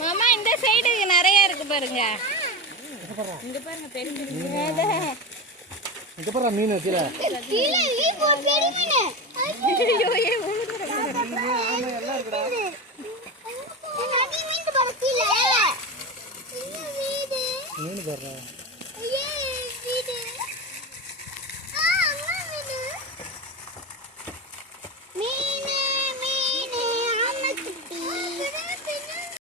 மாமா இந்த சைடு நிறைய இருக்கு பாருங்க. இங்க பாருங்க பெரிய மீன். இங்க பாருங்க மீன் கீழ. கீழ பெரிய மீன்.